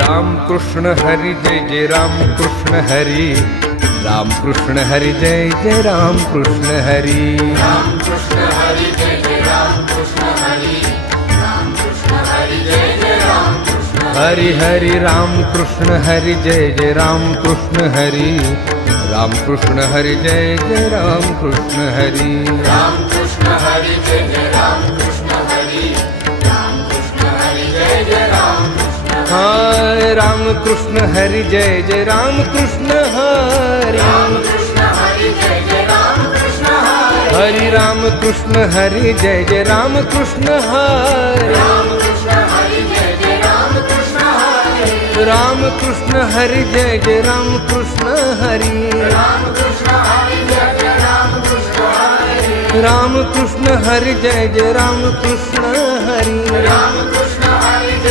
राम कृष्ण हरी जय जय राम कृष्ण हरी, राम कृष्ण हरी जय जय राम कृष्ण हरी, राम कृष्ण हरी जय जय राम कृष्ण हरी, राम कृष्ण हरी जय जय राम कृष्ण हरि हरि राम कृष्ण हरि जय जय राम कृष्ण हरि, राम कृष्ण हरि जय जय राम कृष्ण हरि, राम कृष्ण हरी जय जय राम कृष्ण हरी, राम कृष्ण हरी जय जय राम कृष्ण हाय राम कृष्ण हरि जय जय राम कृष्ण हरि, राम कृष्ण हरी जय जय राम कृष्ण हरी, हरि राम कृष्ण हरि जय जय राम कृष्ण हरि, राम कृष्ण हरी जय जय राम कृष्ण हरी, राम कृष्ण हरि जय जय राम कृष्ण हरि, राम कृष्ण हरी जय जय राम कृष्ण हरी, राम कृष्ण हरि जय जय राम कृष्ण हरि, राम